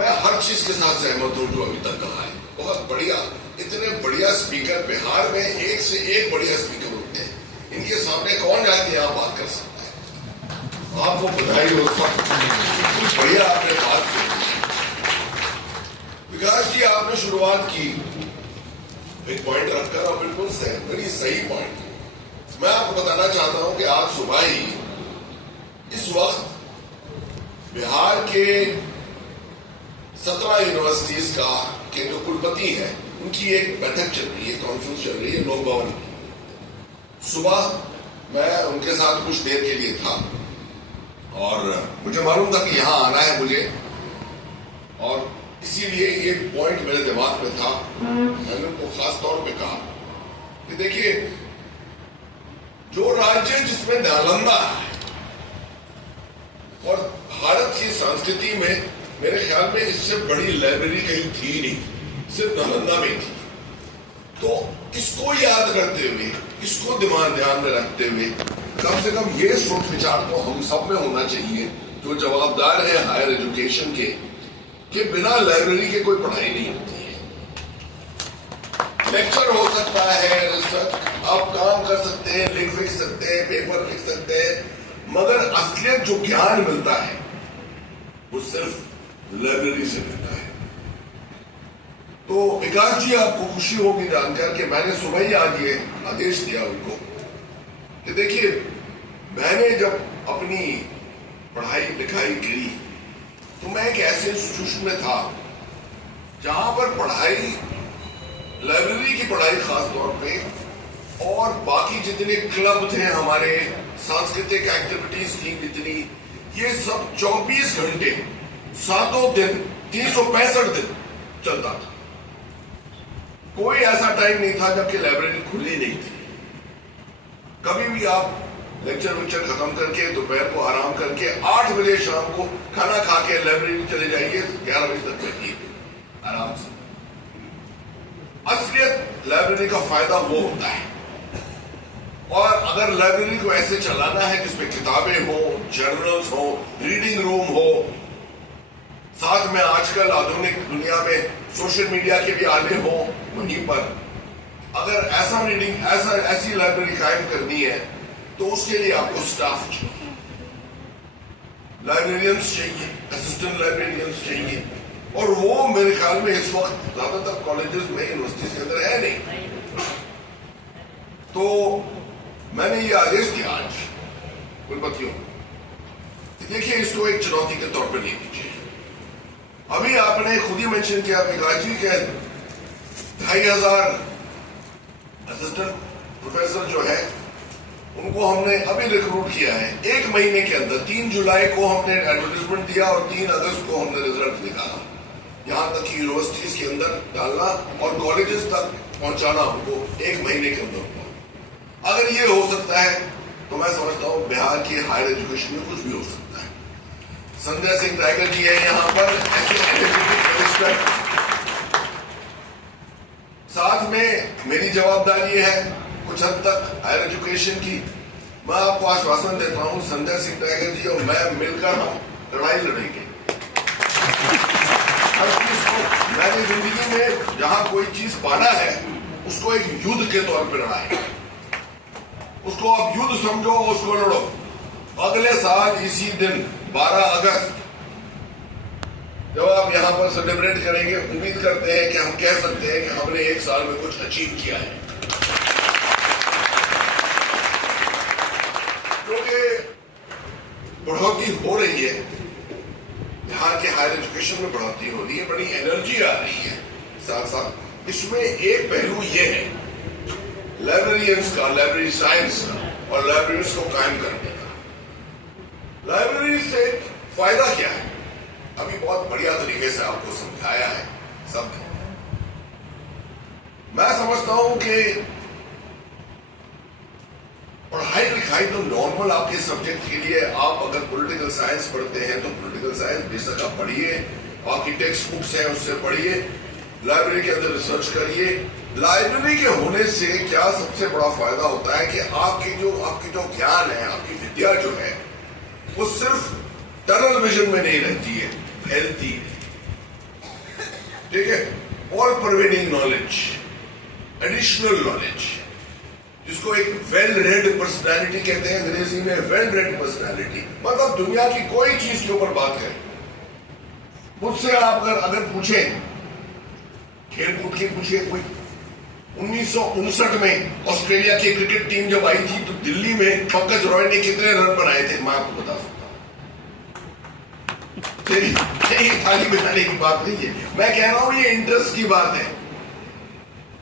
मैं हर चीज के साथ सहमत हूं जो अभी तक कहा है। बहुत बढ़िया, इतने बढ़िया स्पीकर बिहार में, एक से एक बढ़िया स्पीकर होते हैं। इनके सामने कौन जाके यहाँ बात कर सकता है? आपको बधाई हो, कुछ बढ़िया आपने बात की। विकास जी, आपने शुरुआत की एक पॉइंट रखकर, और बिल्कुल बड़ी सही पॉइंट। मैं आपको बताना चाहता हूं कि आज सुबह ही इस वक्त बिहार के 17 यूनिवर्सिटीज के जो कुलपति हैं उनकी एक बैठक चल रही है, कॉन्फ्रेंस चल रही है लोक भवन। सुबह मैं उनके साथ कुछ देर के लिए था और मुझे मालूम था कि यहां आना है मुझे, और इसीलिए ये पॉइंट मेरे दिमाग में था। मैंने उनको खास तौर पे कहा कि देखिए, जो राज्य जिसमें नालंदा है, और भारत की संस्कृति में मेरे ख्याल में इससे बड़ी लाइब्रेरी कहीं थी नहीं, सिर्फ नालंदा में थी। तो इसको याद करते हुए, इसको ध्यान में रखते हुए, कम से कम ये सोच विचार तो हम सब में होना चाहिए जो जवाबदार है हायर एजुकेशन के, कि बिना लाइब्रेरी के कोई पढ़ाई नहीं होती है। लेक्चर हो सकता है, रिसर्च आप काम कर सकते हैं, लिख सकते हैं, पेपर लिख सकते हैं, मगर असलियत जो ज्ञान मिलता है वो सिर्फ लाइब्रेरी से मिलता है। तो विकास जी, आपको खुशी होगी जानकर कि मैंने सुबह ही आज ये आदेश दिया उनको कि देखिए, मैंने जब अपनी पढ़ाई लिखाई की तो मैं एक ऐसे इंस्टीट्यूशन में था जहां पर पढ़ाई, लाइब्रेरी की पढ़ाई खास तौर पे, और बाकी जितने क्लब थे हमारे, सांस्कृतिक एक्टिविटीज थी जितनी, ये सब 24 घंटे 7 दिन 365 दिन चलता था। कोई ऐसा टाइम नहीं था जबकि लाइब्रेरी खुली नहीं थी। कभी भी आप लेक्चर वेक्चर खत्म करके दोपहर को आराम करके 8 बजे शाम को खाना खा के लाइब्रेरी चले जाइए, 11 बजे तक बैठिए आराम से। असलियत लाइब्रेरी का फायदा वो होता है। और अगर लाइब्रेरी को ऐसे चलाना है जिसमें किताबें हो, जर्नल्स हो, रीडिंग रूम हो, साथ में आजकल आधुनिक दुनिया में सोशल मीडिया के भी आने हो वहीं पर, अगर ऐसी लाइब्रेरी कायम करनी है तो उसके लिए आपको स्टाफ चाहिए, लाइब्रेरियंस चाहिए, असिस्टेंट लाइब्रेरियंस चाहिए, और वो मेरे ख्याल में इस वक्त ज्यादातर कॉलेजेस में, यूनिवर्सिटीज के अंदर है नहीं। तो मैंने ये आदेश दिया आज कुलपतियों, देखिए इसको एक चुनौती के तौर पर ले लीजिए। अभी आपने खुद ही मेंशन किया विकास जी के 2500 असिस्टेंट प्रोफेसर जो है उनको हमने अभी रिक्रूट किया है। 1 महीने के अंदर 3 जुलाई को हमने एडवर्टाइजमेंट दिया और 3 अगस्त को हमने रिजल्ट निकाला। यहां तक कि यूनिवर्सिटीज के अंदर डालना और कॉलेजेस तक पहुंचाना हमको 1 महीने के अंदर। अगर ये हो सकता है तो मैं समझता हूं बिहार की हायर एजुकेशन में कुछ भी हो सकता है। संजय सिंह टाइगर जी है यहां पर, साथ में मेरी जवाबदारी है कुछ हद तक हायर एजुकेशन की। मैं आपको आश्वासन देता हूं, संजय सिंह टाइगर जी और मैं मिलकर हम लड़ाई लड़ेंगे। हर चीज को मैंने जिंदगी में जहां कोई चीज पाना है उसको एक युद्ध के तौर पर लड़ाएं। उसको आप युद्ध समझो, उसको लड़ो। अगले साल इसी दिन 12 अगस्त जब आप यहां पर सेलिब्रेट करेंगे, उम्मीद करते हैं कि हम कह सकते हैं कि हमने 1 साल में कुछ अचीव किया है। क्योंकि बढ़ोतरी हो रही है, बिहार के हायर एजुकेशन में बढ़ोतरी हो रही है, बड़ी एनर्जी आ रही है। साथ साथ इसमें एक पहलू यह है लाइब्रेरियंस का, लाइब्रेरी साइंस का और लाइब्रेरीज को कायम करने का। लाइब्रेरी से फायदा क्या है, अभी बहुत बढ़िया तरीके से आपको समझाया है सबने। मैं समझता हूं कि पढ़ाई लिखाई तो नॉर्मल आपके सब्जेक्ट के लिए, आप अगर पॉलिटिकल साइंस पढ़ते हैं तो पॉलिटिकल साइंस बेशक आप पढ़िए, आपकी टेक्स्ट बुक्स हैं उससे पढ़िए, लाइब्रेरी के अंदर रिसर्च करिए। लाइब्रेरी के होने से क्या सबसे बड़ा फायदा होता है कि आपकी जो ज्ञान है, आपकी विद्या जो है, वो सिर्फ टनल विजन में नहीं रहती है, फैलती है। ठीक है, all pervading knowledge, additional knowledge, जिसको एक वेल रेड पर्सनैलिटी कहते हैं अंग्रेजी में, वेल रेड पर्सनैलिटी, मतलब दुनिया की कोई चीज के ऊपर बात है। मुझसे आप अगर पूछें, खेल कूद के पूछिए, कोई 1959 में ऑस्ट्रेलिया की क्रिकेट टीम जब आई थी तो दिल्ली में पंकज रॉय ने कितने रन बनाए थे, मैं आपको बता सकता हूं। थाली बिठाने की बात नहीं है, मैं कह रहा हूं ये इंटरेस्ट की बात है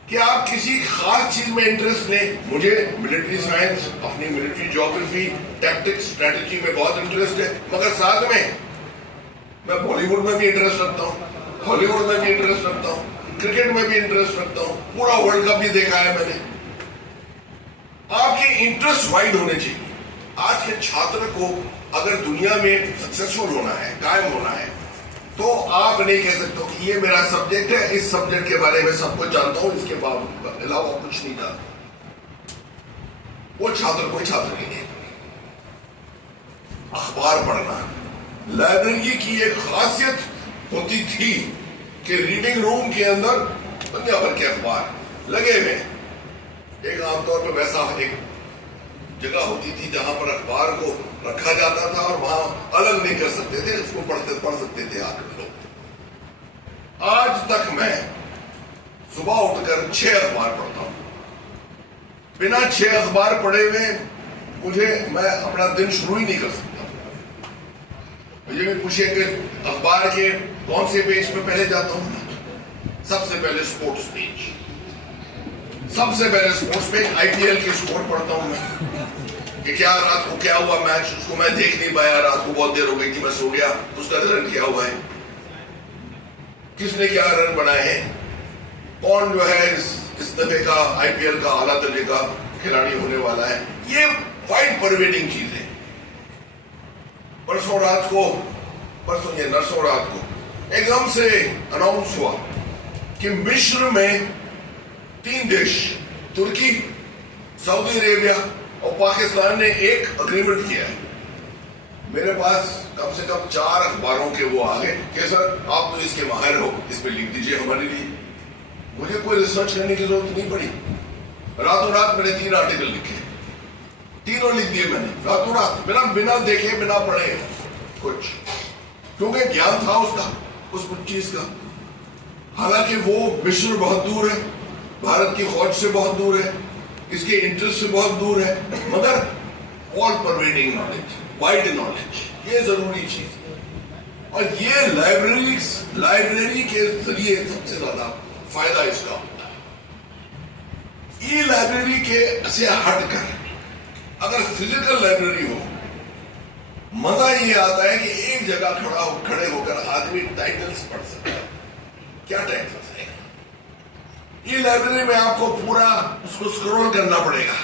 कि आप किसी खास चीज में इंटरेस्ट लें। मुझे मिलिट्री साइंस, अपनी मिलिट्री ज्योग्राफी, टैक्टिक्स, स्ट्रेटेजी में बहुत इंटरेस्ट है, मगर साथ में मैं बॉलीवुड में भी इंटरेस्ट रखता हूं, हॉलीवुड में भी इंटरेस्ट रखता हूं, क्रिकेट में भी इंटरेस्ट रखता हूं, पूरा वर्ल्ड कप भी देखा है मैंने। आपके इंटरेस्ट वाइड होने चाहिए। आज के छात्र को अगर दुनिया में सक्सेसफुल होना है, कायम होना है, तो आप नहीं कह सकते कि ये मेरा सब्जेक्ट है, इस सब्जेक्ट के बारे में सब कुछ जानता हूं, इसके अलावा कुछ नहीं जानता। वो छात्र कोई छात्र नहीं है। अखबार पढ़ना, लाइब्रेरी की एक खासियत होती थी कि रीडिंग रूम के अंदर दुनिया भर के अखबार लगे हुए। एक आमतौर पर वैसा एक जगह होती थी जहां पर अखबार को रखा जाता था और वहां अलग नहीं कर सकते थे, उसको पढ़ सकते थे आकर लोग। आज तक मैं सुबह उठकर 6 अखबार पढ़ता हूं। बिना 6 अखबार पढ़े हुए मैं अपना दिन शुरू ही नहीं कर सकता। मुझे भी पूछिए कि अखबार के कौन से पेज पे पहले जाता हूं? सबसे पहले स्पोर्ट्स पेज, सबसे पहले स्पोर्ट्स पेज, आईपीएल के स्कोर पढ़ता हूं मैं कि क्या रात को क्या हुआ मैच, उसको मैं देख नहीं पाया, रात को बहुत देर हो गई थी, मैं सो गया, उसका रिजल्ट क्या हुआ है, किसने क्या रन बनाए हैं, कौन जो है इस दफे का आईपीएल का आला दर्जे का खिलाड़ी होने वाला है। ये वाइड परवेडिंग चीज है। परसों रात को एकदम से अनाउंस हुआ कि मिस्र में 3 देश, तुर्की, सऊदी अरेबिया और पाकिस्तान ने एक अग्रीमेंट किया है। मेरे पास कम से कम 4 अखबारों के वो आ गए कि सर आप तो इसके माहिर हो, इस पे लिख दीजिए हमारे लिए। मुझे कोई रिसर्च करने की जरूरत नहीं पड़ी, रातों रात मैंने 3 आर्टिकल लिखे, तीनों लिख दिए मैंने रातों रात, बिना देखे, बिना पढ़े कुछ, क्योंकि ज्ञान था उस चीज का। हालांकि वो मिस्र बहुत दूर है, भारत की फौज से बहुत दूर है, इसके इंटरेस्ट से बहुत दूर है, मगर all pervading knowledge, wide knowledge, ये जरूरी चीज है। और ये लाइब्रेरी के जरिए सबसे ज्यादा फायदा इसका होता है। ई लाइब्रेरी के से हटकर अगर फिजिकल लाइब्रेरी हो, मजा ये आता है कि एक जगह खड़े होकर आदमी टाइटल्स पढ़ सकता है। क्या टाइटल्स है? ये लाइब्रेरी में आपको पूरा उसको स्क्रॉल करना पड़ेगा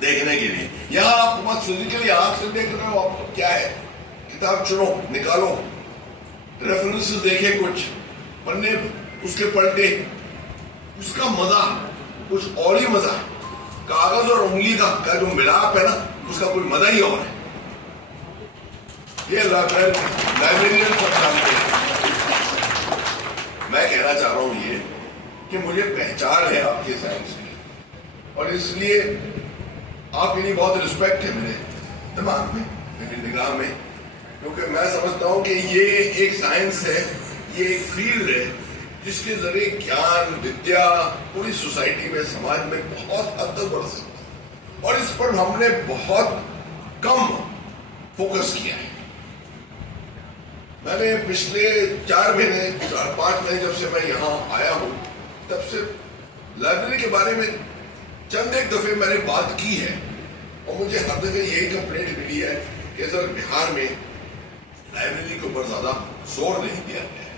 देखने के लिए। यहां आप बस फिजिकली आंख से देख रहे हो, आपको क्या है, किताब चुनो, निकालो, रेफरेंसेस देखे, कुछ पन्ने उसके पलटे, उसका मजा कुछ और ही मजा। कागज और उंगली का जो मिलाप है ना, उसका कोई मजा ही और है। ये लाइब्रेरियन सब जानते हैं। मैं कहना चाह रहा हूं ये कि मुझे पहचान है आपके साइंस की, और इसलिए आपके लिए बहुत रिस्पेक्ट है मेरे दिमाग में, मेरी निगाह में, क्योंकि मैं समझता हूं कि ये एक साइंस है, ये एक फील्ड है जिसके जरिए ज्ञान, विद्या पूरी सोसाइटी में, समाज में बहुत हद तक बढ़ सकता है, और इस पर हमने बहुत कम फोकस किया है। मैंने पिछले 4 महीने, 4-5 महीने जब से मैं यहाँ आया हूँ, तब से लाइब्रेरी के बारे में चंद एक दफे मैंने बात की है, और मुझे हर दफे यही कंप्लेंट मिली है कि सर बिहार में लाइब्रेरी के ऊपर ज्यादा जोर नहीं दिया गया है।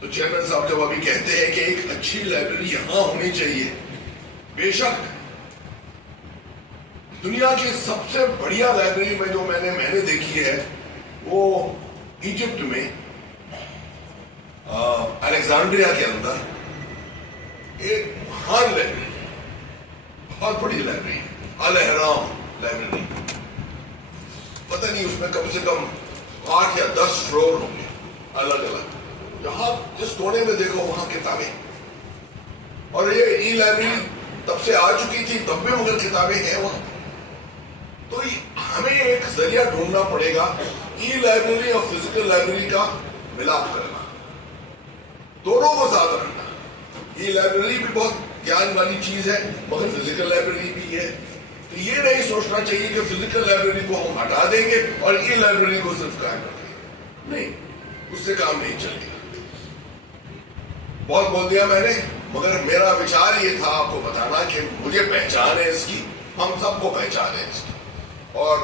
तो चेयरमैन साहब जब अभी कहते हैं कि एक अच्छी लाइब्रेरी यहां होनी चाहिए, बेशक दुनिया की सबसे बढ़िया लाइब्रेरी में जो मैंने देखी है वो इजिप्ट में अलेक्जेंड्रिया के अंदर एक महान लाइब्रेरी, बहुत बड़ी लाइब्रेरी, अल-अहराम लाइब्रेरी, पता नहीं उसमें कम से कम 8 या 10 फ्लोर होंगे अलग अलग, जहां जिस कोने में देखो वहां किताबें, और ये ई लाइब्रेरी तब से आ चुकी थी, तब भी मगर किताबें हैं वहां। तो हमें एक जरिया ढूंढना पड़ेगा ई लाइब्रेरी और फिजिकल लाइब्रेरी का मिलाप करना, दोनों को साथ रखना। ई लाइब्रेरी भी बहुत ज्ञान वाली चीज है, मगर फिजिकल लाइब्रेरी भी है। तो ये नहीं सोचना चाहिए कि फिजिकल लाइब्रेरी को हम हटा देंगे और ई लाइब्रेरी को सिर्फ कायम रखेंगे, नहीं, उससे काम नहीं चलेगा। बहुत बोल दिया मैंने, मगर मेरा विचार ये था आपको बताना कि मुझे पहचान है इसकी, हम सबको पहचान है इसकी, और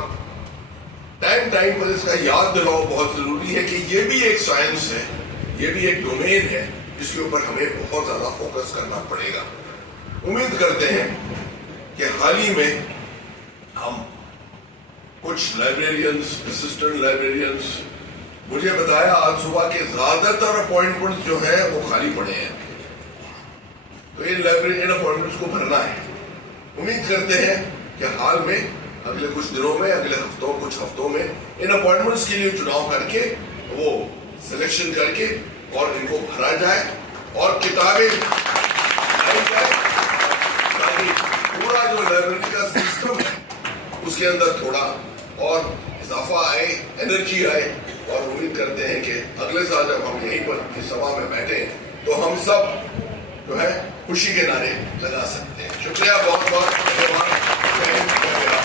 टाइम टाइम पर इसका याद दिलाओ बहुत जरूरी है कि ये भी एक साइंस है, ये भी एक डोमेन है जिसके ऊपर हमें बहुत ज्यादा फोकस करना पड़ेगा। उम्मीद करते हैं कि हाल ही में हम कुछ लाइब्रेरियंस, असिस्टेंट लाइब्रेरियंस, मुझे बताया आज सुबह के ज्यादातर अपॉइंटमेंट्स जो है वो खाली पड़े हैं, तो इन लाइब्रेरियन अपॉइंटमेंट्स को भरना है। उम्मीद करते हैं कि हाल में अगले कुछ दिनों में, अगले कुछ हफ्तों में इन अपॉइंटमेंट्स के लिए चुनाव करके वो सिलेक्शन करके और इनको भरा जाए और किताबें लाई जाए, ताकि पूरा जो लाइब्रेरी का सिस्टम है उसके अंदर थोड़ा और इजाफा आए, एनर्जी आए। और उम्मीद करते हैं कि अगले साल जब हम यहीं पर इस सभा में बैठे तो हम सब जो है खुशी के नारे लगा सकते हैं। शुक्रिया, बहुत बहुत धन्यवाद।